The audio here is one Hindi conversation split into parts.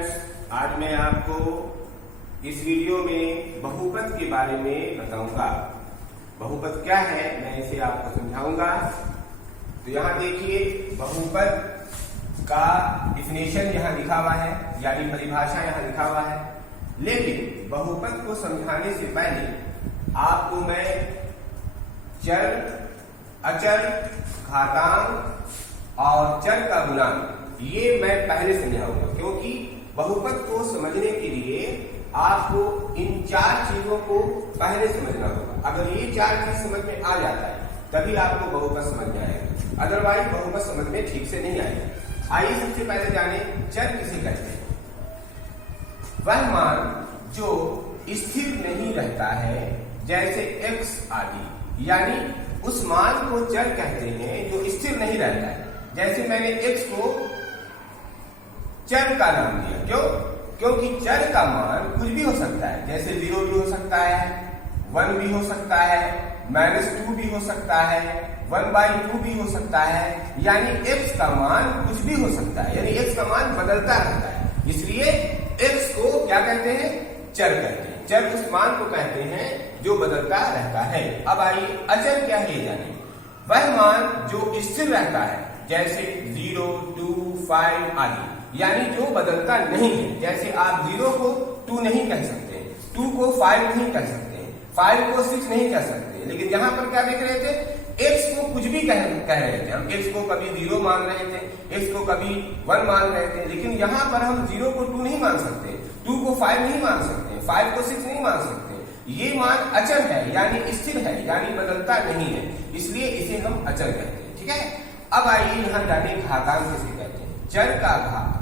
फ्रेंड्स, आज मैं आपको इस वीडियो में बहुपद के बारे में बताऊंगा। बहुपद क्या है मैं इसे आपको समझाऊंगा। तो यहाँ देखिए, बहुपद का डिफिनेशन यहाँ लिखा हुआ है, यानी परिभाषा यहाँ लिखा हुआ है। लेकिन बहुपद को समझाने से पहले आपको मैं चर, अचर, घातांक और चर का गुणांक ये मैं पहले समझाऊंगा, क्योंकि बहुपद को समझने के लिए आपको इन चार चीजों को पहले समझना होगा। अगर ये चार चीज समझ में आ जाता है तभी आपको बहुपद समझ में आएगा, अदरवाइज बहुपद समझ में ठीक से नहीं आएगा। आइए सबसे पहले जाने चर किसे कहते हैं। वह मान जो स्थिर नहीं रहता है, जैसे x आदि, यानी उस मान को चर कहते हैं जो स्थिर नहीं रहता है। जैसे मैंने x को चर का नाम दिया, क्यों? क्योंकि चर का मान कुछ भी हो सकता है, जैसे 0 भी हो सकता है, 1 भी हो सकता है, -2 भी हो सकता है, 1/2 भी हो सकता है, यानी x का मान कुछ भी हो सकता है, यानी x का मान बदलता रहता है। इसलिए x को क्या कहते हैं? चर कहते हैं। चर उस मान को कहते हैं जो बदलता रहता है। अब आइए अचर क्या है ये जाने। वह मान जो स्थिर रहता है, जैसे 0, 2, 5 आदि, यानी जो बदलता नहीं है। जैसे आप 0 को 2 नहीं कह सकते, 2 को 5 नहीं कह सकते, 5 को 6 नहीं कह सकते। लेकिन यहाँ पर क्या देख रहे थे? x को कुछ भी कह रहे थे। हम x को कभी 0 मान रहे थे, x को कभी 1 मान रहे थे, लेकिन यहाँ पर हम 0 को 2 नहीं मान सकते, 2 को 5 नहीं मान सकते, 5 को 6 नहीं मान सकते। ये मान अचर है, यानी स्थिर है, यानी बदलता नहीं है, इसलिए इसे हम अचर कहते हैं। ठीक है। अब आइए यहाँ जाने घातांक किसे कहते हैं।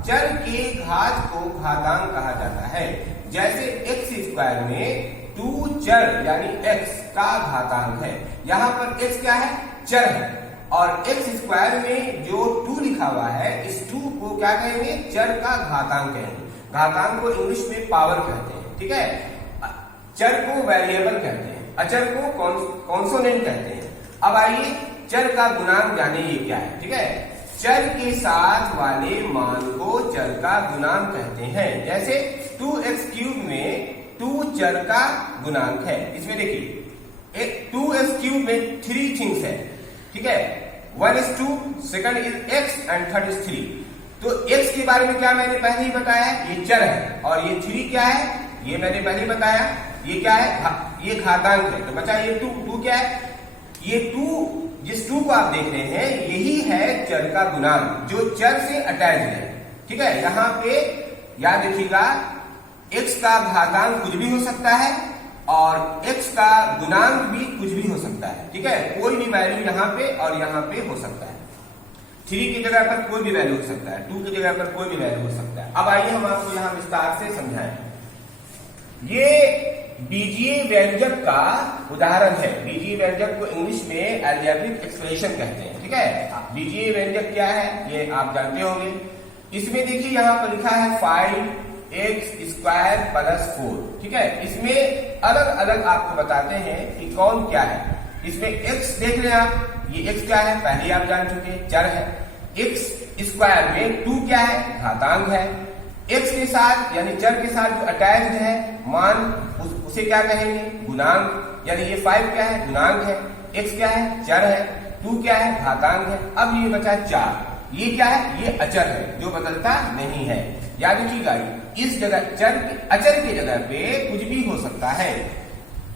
चर के घात को घातांक कहा जाता है। जैसे x² में 2 चर यानी x का घातांक है। यहाँ पर x क्या है? चर है। और x² में जो 2 लिखा हुआ है, इस 2 को क्या कहेंगे? चर का घातांक कहेंगे। घातांक को इंग्लिश में पावर कहते हैं। ठीक है। चर को वेरिएबल कहते हैं, अचर को कॉन्सोनेंट कहते हैं। अब आइए चर का गुणांक जाने ये क्या है। ठीक है। चर के साथ वाले मान को चर का गुणांक कहते हैं। जैसे 2x³ में 2 चर का गुणांक है। इसमें देखिए 2x³ में 3 थिंग्स है। ठीक है। 1 is 2, second is x and third is 3। तो x के बारे में क्या मैंने पहले ही बताया, ये चर है। और ये 3 क्या है? ये मैंने पहले ही बताया। ये क्या है? ये घातांक है। तो बचा ये 2 क्या है? ये 2, जिस 2 को आप देख रहे हैं, यही है चर का गुणांक, जो चर से अटैच है। ठीक है। यहाँ पे याद रखिएगा, x का घातांक कुछ भी हो सकता है और x का गुणांक भी कुछ भी हो सकता है। ठीक है। कोई भी वैल्यू यहाँ पे और यहाँ पे हो सकता है। 3 की जगह पर कोई भी वैल्यू हो सकता है, 2 की जगह पर कोई भी वैल्यू हो सकता है। अब आइए हम आपको यहाँ विस्तार से समझाएं। ये बीजीय व्यंजक का उदाहरण है। बीजीय व्यंजक को इंग्लिश में अलजेब्रिक एक्सप्रेशन कहते हैं। ठीक है। बीजीय व्यंजक क्या है ये आप जानते होंगे। इसमें देखिए यहाँ पर लिखा है 5x² + 4। ठीक है। इसमें अलग अलग आपको बताते हैं कि कौन क्या है। इसमें x देख रहे हैं आप, ये x क्या है पहले आप जान चुके, चर है। x² में 2 क्या है? घातांक है। x के साथ यानी चर के साथ जो अटैच्ड है मान, उसे क्या कहेंगे? गुणांक। यानी ये 5 क्या है? गुणांक है। x क्या है? चर है। 2 क्या है? घातांक है। अब ये बचा 4, ये क्या है? ये अचर है, जो बदलता नहीं है। याद रखिएगा, इस जगह अचर की जगह पे कुछ भी हो सकता है।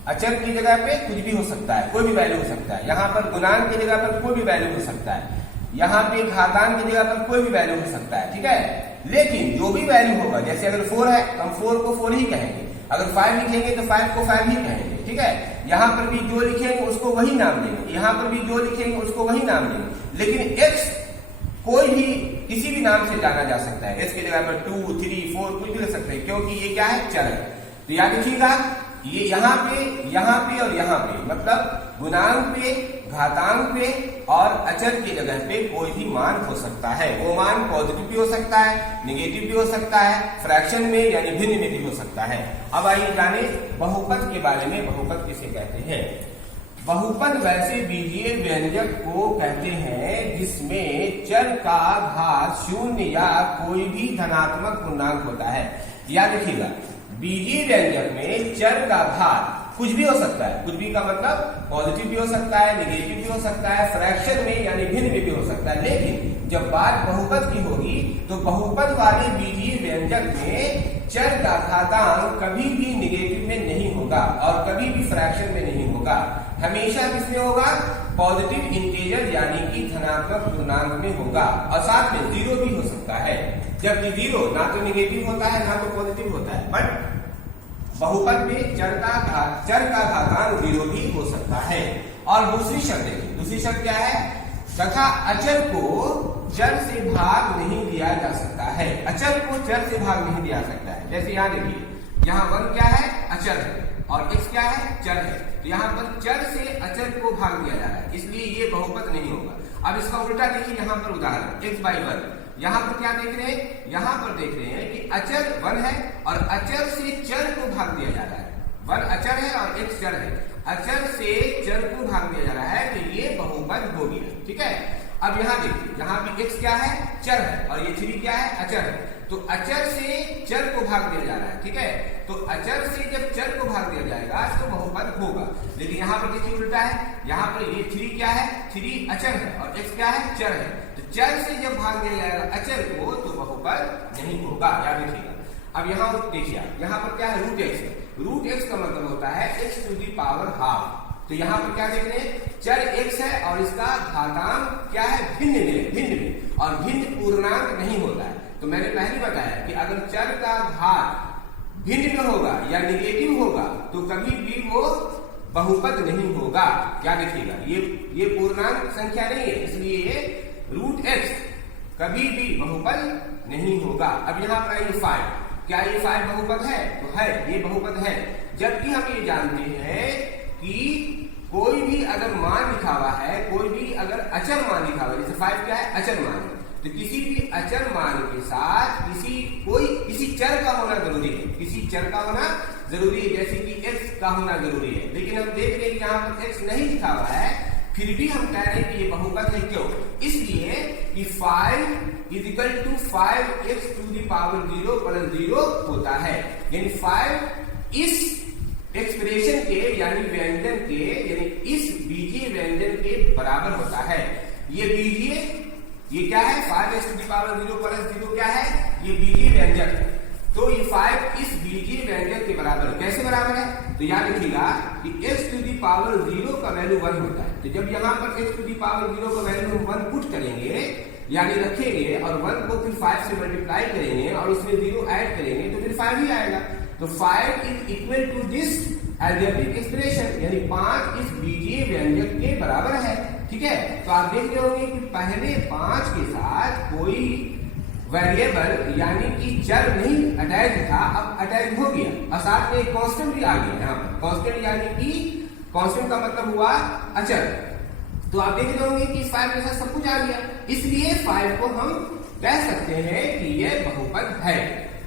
अचर की जगह पे कुछ भी हो सकता है, कोई भी वैल्यू हो सकता है। यहाँ पर गुणांक की जगह पर कोई भी वैल्यू हो सकता है, यहाँ पे घातांक की जगह पर कोई भी वैल्यू हो सकता है। ठीक है। लेकिन जो भी वैल्यू होगा, जैसे अगर 4 है, हम 4 को 4 ही कहेंगे। अगर 5 लिखेंगे तो 5 को 5 ही कहेंगे। ठीक है। यहाँ पर भी जो लिखेंगे उसको वही नाम देंगे, यहाँ पर भी जो लिखेंगे उसको वही नाम देंगे। लेकिन x कोई भी किसी भी नाम से जाना जा सकता है। x की जगह पर 2, 3, 4 कुछ भी लिख सकते हैं, क्योंकि ये क्या है? चर है। तो याद रखिएगा, ये यहाँ पे और यहाँ पे, मतलब गुणांक पे, घातांक पे और अचर की जगह पे कोई भी मान हो सकता है। वो मान पॉजिटिव भी हो सकता है, नेगेटिव भी हो सकता है, फ्रैक्शन में यानी भिन्न में भी हो सकता है। अब आइए जाने बहुपद के बारे में। बहुपद किसे कहते हैं। बहुपद वैसे बीजीय व्यंजक को कहते हैं जिसमें चर का घात शून्य या कोई भी धनात्मक पूर्णांक होता है। याद रखिएगा, बीजीय व्यंजक में चर का घात कुछ भी हो सकता है। कुछ भी का मतलब पॉजिटिव भी हो सकता है, निगेटिव भी हो सकता है, फ्रैक्शन में यानी भिन्न में भी हो सकता है। लेकिन जब बात बहुपद की होगी तो बहुपद वाले बीजीय व्यंजक में चर का घातांक कभी भी निगेटिव में नहीं होगा और कभी भी फ्रैक्शन में नहीं होगा। हमेशा किसमें होगा? पॉजिटिव इंटीजर यानी कि धनात्मक पूर्णांक में होगा और साथ में जीरो भी हो सकता है। जबकि जीरो ना तो निगेटिव होता है ना तो पॉजिटिव होता है, बट बहुपद में चर का घातांक जीरो भी हो सकता है। और दूसरी शर्त देखिए, दूसरी शर्त क्या है? तथा अचर को चर से भाग नहीं दिया जा सकता है। अचर को चर से भाग नहीं दिया सकता है। जैसे यहाँ देखिए, यहाँ 1 क्या है? अचर है और x क्या है? चर है। तो यहाँ पर चर से अचर को भाग दिया जा रहा है, इसलिए ये बहुपद नहीं होगा। अब इसका उल्टा देखिए, यहाँ पर उदाहरण x/1, यहाँ पर क्या देख रहे हैं? यहाँ पर देख रहे हैं कि अचर 1 है और अचर से चर को भाग दिया जा रहा है। 1 अचर है और x चर है, अचर से चर को भाग दिया जा रहा है, तो ये बहुपद हो गया। ठीक है, अब यहाँ देखिए, यहाँ पे x क्या है? चर है और ये 3 क्या है? अचर है। तो अचर से चर को भाग दिया जा रहा है। ठीक है, तो अचर से जब चर को भाग दिया जाएगा तो बहुपद होगा। लेकिन यहाँ पर देखिए उल्टा है, यहाँ पर ये 3 क्या है? 3 अचर है और x क्या है? चर है। तो चर से जब भाग दिया जाएगा अचर को तो बहुपद नहीं होगा, याद रखिएगा। अब यहाँ देखिए, यहाँ पर क्या है? √x। √x का मतलब होता है x⁻½ तो यहाँ पर क्या देख रहे हैं? चर x है और इसका घातांक क्या है? भिन्न में और भिन्न पूर्णांक नहीं होता है। तो मैंने पहले बताया कि अगर चर का घात भिन्न में होगा या निगेटिव होगा तो कभी भी वो बहुपद नहीं होगा। क्या देखिएगा, ये पूर्णांक संख्या नहीं है, इसलिए ये √x कभी भी बहुपद नहीं होगा। अब यहाँ पर ये 5, क्या ये 5 बहुपद है? तो है, ये बहुपद है। जबकि हम ये जानते हैं कि कोई भी अगर मान लिखा हुआ है, कोई भी अगर अचर मान लिखा हुआ है, जैसे 5 क्या है? अचर मान, तो किसी भी अचर मान के साथ किसी चर का होना जरूरी है, किसी चर का होना जरूरी है, जैसे कि x का होना जरूरी है। लेकिन हम देख रहे हैं कि यहाँ पर x नहीं लिखा हुआ है, फिर भी हम कह रहे हैं कि ये बहुपद है। क्यों? इसलिए कि 5 = 5x⁻0 + 0 होता है, यानी 5 इस एक्सप्रेशन के यानी व्यंजन के यानी इस बीजीय व्यंजन के बराबर होता है। ये बीजीय, ये क्या है? 5x⁻0 + 0 क्या है? ये बीजीय व्यंजक है। तो ये 5 इस बीजीय व्यंजक के बराबर है। कैसे बराबर है? तो याद रखिएगा कि x⁻0 का वैल्यू 1 होता है। तो जब यहाँ पर x⁻0 का वैल्यू 1 पुट करेंगे यानी रखेंगे और 1 को फिर 5 से मल्टीप्लाई करेंगे और उसमें 0 ऐड करेंगे तो फिर 5 ही आएगा। तो 5 = दिस अलजेब्रिक एक्सप्रेशन, यानी 5 इस बीजीय व्यंजक के बराबर है। ठीक है, तो आप देख रहे होंगे कि पहले 5 के साथ कोई वेरिएबल यानी कि चर नहीं अटैच था, अब अटैच हो गया और साथ में एक कांस्टेंट भी आ गया। यहाँ पर कांस्टेंट यानी कि कांस्टेंट का मतलब हुआ अचर। तो आप देख रहे होंगे कि इस 5 के साथ सब कुछ आ गया, इसलिए 5 को हम कह सकते हैं कि यह बहुपद है।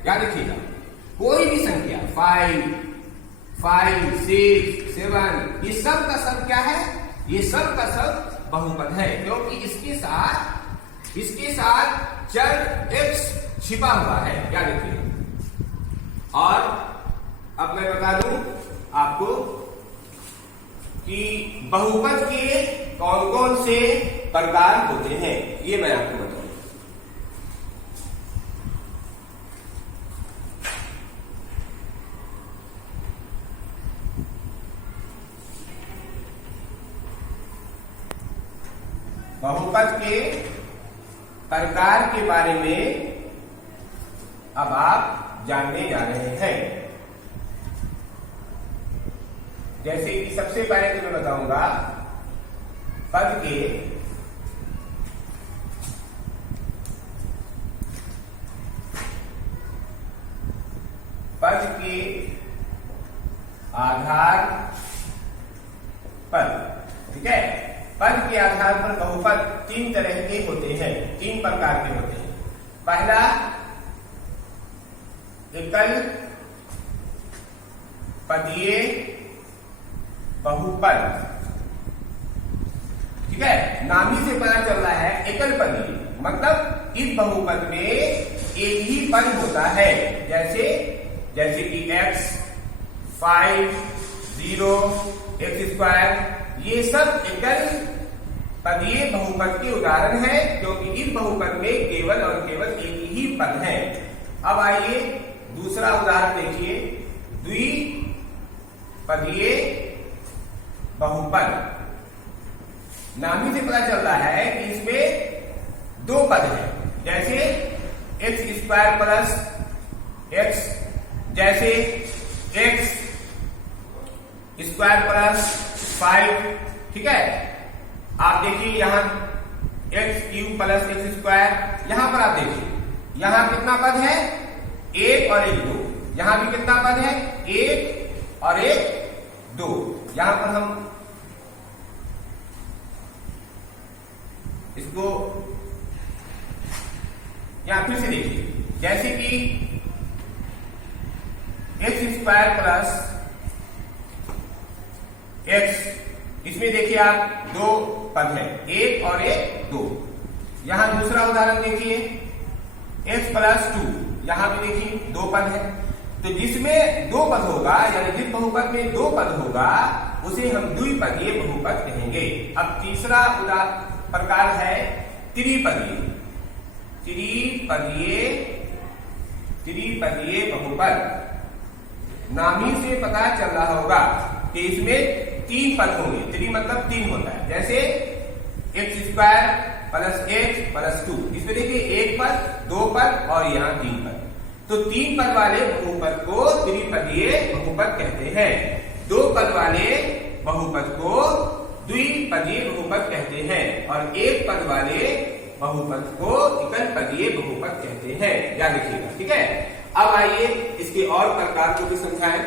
याद रखिएगा, कोई भी संख्या 5, 6, 7 ये सब का सब क्या है? ये सब का सब बहुपद है, क्योंकि इसके साथ चर x छिपा हुआ है। क्या देखिए, और अब मैं बता दूं आपको कि बहुपद के कौन कौन से प्रकार होते हैं, ये मैं आपको बताऊं। बहुपद के प्रकार के बारे में अब आप जानने जा रहे हैं। जैसे कि सबसे पहले तो मैं बताऊंगा पद के आधार पर। ठीक है, पद के आधार पर बहुपद 3 तरह के होते हैं, 3 प्रकार के होते हैं। पहला एकल पदीय बहुपद, ठीक है। नामी से पता चल रहा है एकल पदीय, मतलब इस बहुपद में एक ही पद होता है, जैसे कि x, 5, 0, x², ये सब एकल पदीय बहुपद के उदाहरण है, क्योंकि इस बहुपद में केवल और केवल एक ही पद है। अब आइए दूसरा उदाहरण देखिए, द्विपदीय बहुपद। नामी से पता चल रहा है कि इसमें दो पद है, जैसे x² प्लस x, जैसे x² प्लस 5, ठीक है। आप देखिए यहां x³ प्लस x², यहां पर आप देखिए यहां कितना पद है, 1 और 1 2, यहां भी कितना पद है, 1 और 1 2। यहां पर हम इसको यहां फिर से देखिए, जैसे कि x² प्लस x, इसमें देखिए आप दो पद है, 1 और 1 2। यहां दूसरा उदाहरण देखिए x प्लस 2, यहां भी देखिए दो पद है। तो जिसमें दो पद होगा, यानी जिस बहुपद में दो पद होगा, उसे हम द्विपदीय बहुपद कहेंगे। अब तीसरा प्रकार है त्रिपदीय बहुपद। नामी से पता चल रहा होगा कि इसमें 3 पद होंगे, त्रि मतलब 3 होता है, जैसे x² प्लस x प्लस 2, इसमें देखिए 1 पद, 2 पद और यहाँ 3 पद। तो 3 पद वाले बहुपद को त्रिपदीय बहुपद कहते हैं, 2 पद वाले बहुपद को द्विपदीय बहुपद कहते हैं, और 1 पद वाले बहुपद को एकल पदीय बहुपद कहते हैं। याद रखिएगा, ठीक है। अब आइए इसके और प्रकार को भी समझाएं।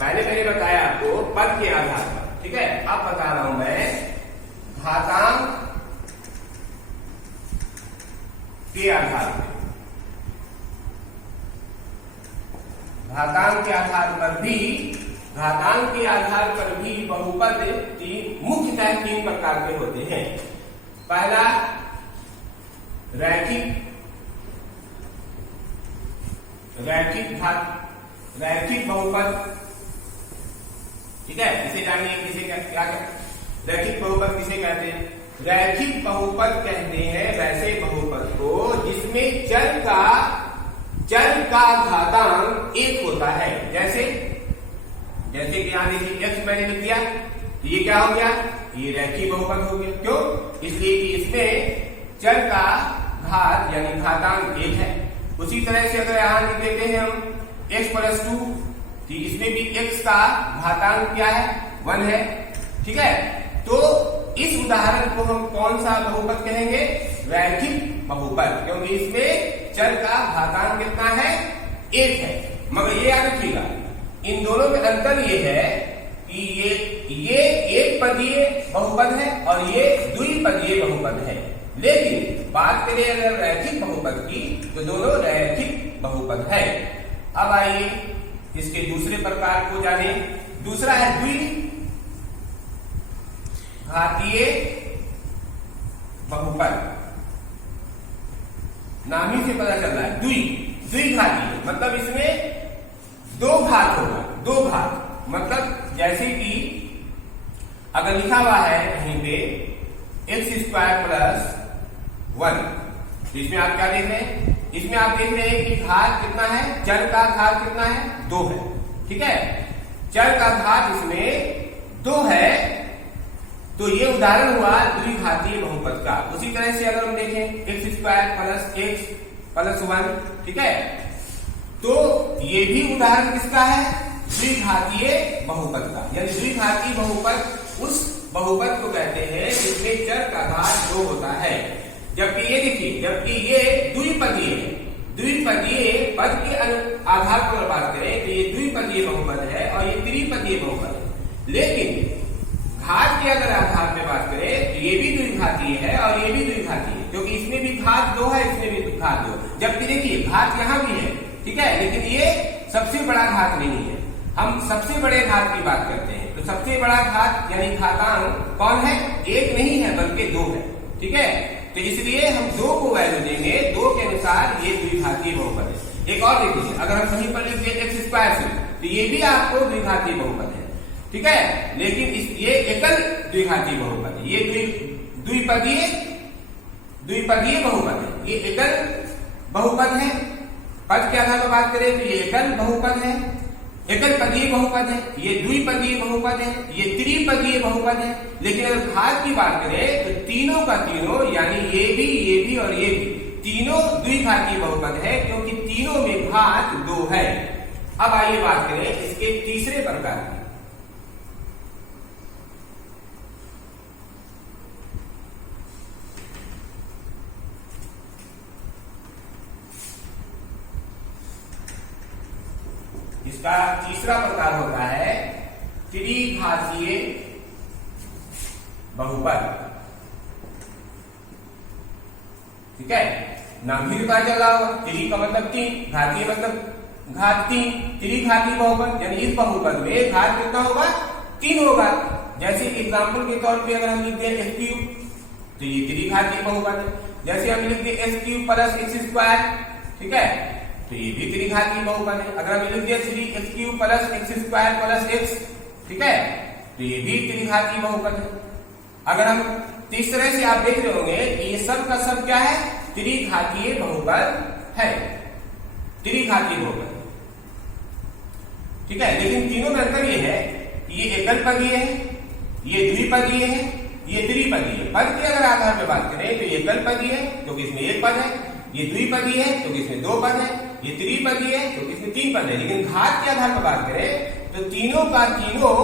पहले मैंने बताया आपको पद के आधार पर, ठीक है। अब बता रहा हूं मैं घातांक के आधार पर। घातांक के आधार पर भी बहुपद मुख्यतः 3 प्रकार के होते हैं। पहला रैखिक बहुपद, ठीक है। इसे जानिए किसे क्या रैखिक बहुपद किसे कहते हैं। रैखिक बहुपद कहते हैं वैसे बहुपद को जिसमें चर का घातांक 1 होता है, जैसे कि यहां देखिए x मैंने लिख दिया, तो ये क्या हो गया, ये रैखिक बहुपद हो गया। क्यों? इसलिए कि इसमें चर का घात यानी घातांक 1 है। उसी तरह से अगर यहां लिख देते हैं हम x प्लस 2, तो इसमें भी x का घातांक क्या है, 1 है, ठीक है। तो इस उदाहरण को हम कौन सा बहुपद कहेंगे, रैखिक बहुपद, क्योंकि इसमें चर का घातांक कितना है, 1 है। मगर ये याद रखिएगा, इन दोनों में अंतर ये है कि ये एक पदीय बहुपद है और ये द्विपदीय बहुपद है। लेकिन बात करें अगर रैखिक बहुपद की, तो दोनों रैखिक बहुपद है। अब आइए इसके दूसरे प्रकार को जाने। दूसरा है द्विघातीय बहुपद। नामी से पता चल रहा है द्विघातीय मतलब इसमें 2 घात होगा, 2 घात मतलब जैसे कि अगर लिखा हुआ है कहीं पे x² प्लस 1, तो इसमें आप क्या देख रहे हैं, इसमें आप देख रहे हैं कि घात कितना है, चर का घात कितना है, 2 है, ठीक है। चर का घात इसमें 2 है, तो ये उदाहरण हुआ द्विघातीय बहुपद का। उसी तरह से अगर हम देखें x² प्लस x प्लस 1, ठीक है, तो ये भी उदाहरण किसका है, द्विघातीय बहुपद का। यानी द्विघातीय बहुपद उस बहुपद को कहते हैं जिसमें चर का घात 2 होता है। जबकि ये देखिए, जबकि ये द्विपदीय है, द्विपदीय पद के आधार पर बात करें तो ये द्विपदीय बहुपद है और ये त्रिपदीय बहुपद है। लेकिन घात के अगर आधार पे बात करें तो ये भी द्विघातीय है और ये भी द्विघातीय है, क्योंकि इसमें भी घात 2 है, इसमें भी घात 2, जबकि देखिए घात यहाँ भी है, ठीक है, लेकिन ये सबसे बड़ा घात नहीं है। हम सबसे बड़े घात की बात करते हैं, तो सबसे बड़ा घात यानी घातांक कौन है? 1 नहीं है बल्कि 2 है, ठीक है। तो इसलिए हम 2 को वैल्यू देंगे, 2 के अनुसार ये द्विघातीय बहुपद है। एक और देख लीजिए, अगर हम कहीं पर लिख दें x स्क्वायर से, तो ये भी आपको द्विघातीय बहुपद है, ठीक है, लेकिन ये एकल द्विघातीय बहुपद है, ये द्विपदीय बहुपद है, ये एकल बहुपद है। पद के आधार पर बात करें तो ये एकल बहुपद है, एकल पदीय बहुपद है, ये द्विपदीय बहुपद है, ये त्रिपदीय बहुपद है। लेकिन अगर घात की बात करें तो तीनों का तीनों यानी ये भी और ये भी तीनों द्विघातीय बहुपद है, क्योंकि तीनों में घात 2 है। अब आइए बात करें इसके तीसरे प्रकार की। इसका तीसरा प्रकार होता है त्रिघातीय बहुपद, ठीक है। नाम भी पता चल रहा होगा, त्रि का मतलब 3, घातीय मतलब घात 3, त्रिघातीय बहुपद यानी इस बहुपद में घात कितना होगा? 3 होगा। जैसे एग्जाम्पल के तौर पे अगर हम लिखते हैं x क्यूब, तो ये त्रिघातीय बहुपद है। जैसे हम लिखते हैं x cube plus x square, ठीक है, तो ये भी त्रिघातीय बहुपद है। अगर हम लिख दिया 3x cube plus x square plus x, ठीक है, तो ये भी त्रिघातीय बहुपद है। अगर हम इस तरह से आप देख रहे होंगे कि ये सब का सब क्या है? त्रिघातीय बहुपद है, त्रिघातीय बहुपद, ठीक है। लेकिन तीनों में अंतर ये है कि ये एकल पदीय है, ये द्विपदीय है, ये त्रिपदीय है। पद के अगर आधार पर बात करें तो ये एकल पदीय है क्योंकि इसमें 1 पद है, ये द्विपदीय है क्योंकि इसमें 2 पद है, ये त्रिपदीय है क्योंकि इसमें 3 पद है। लेकिन घात के आधार पर बात करें तो तीनों का तीनों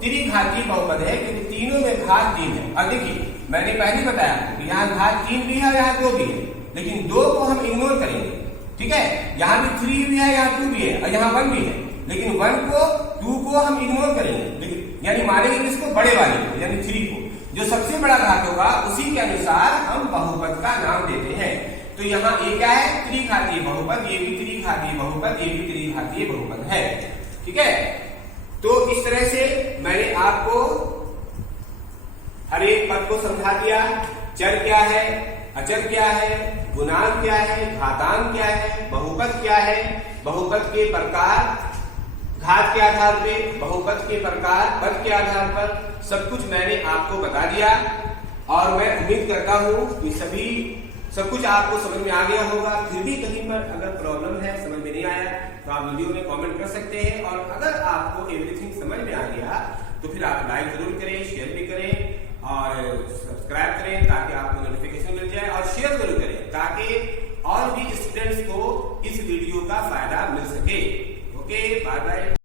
त्रिघातीय बहुपद है, क्योंकि तीनों में घात 3 है। और देखिए मैंने पहले बताया कि यहाँ घात 3 भी है, यहाँ 2 भी है, लेकिन 2 को हम इग्नोर करेंगे, ठीक है। यहाँ भी 3 भी है, यहाँ 2 भी है और यहाँ 1 भी है, लेकिन 1 को 2 को हम इग्नोर करेंगे, लेकिन यानी मानेंगे किसको? बड़े वाले को, यानी 3 को। जो सबसे बड़ा घात होगा उसी के अनुसार हम बहुपद का नाम देते हैं। तो यहाँ ये क्या है? त्रिघातीय बहुपद, ये भी त्रिघातीय बहुपद, ये भी त्रिघातीय बहुपद है, ठीक है। तो इस तरह से मैंने आपको हर एक पद को समझा दिया। चर क्या है, अचर क्या है, गुणांक क्या है, घातांक क्या है, बहुपद क्या है, बहुपद के प्रकार घात के आधार पे, बहुपद के प्रकार पद के आधार पर, सब कुछ मैंने आपको बता दिया। और मैं उम्मीद करता हूं कि सब कुछ आपको समझ में आ गया होगा। फिर भी कहीं पर अगर प्रॉब्लम है, समझ में नहीं आया, तो आप वीडियो में कमेंट कर सकते हैं। और अगर आपको एवरीथिंग समझ में आ गया तो फिर आप लाइक जरूर करें, शेयर भी करें और सब्सक्राइब करें ताकि आपको नोटिफिकेशन मिल जाए, और शेयर जरूर करें ताकि और भी स्टूडेंट्स को इस वीडियो का फायदा मिल सके। Okay, bye bye.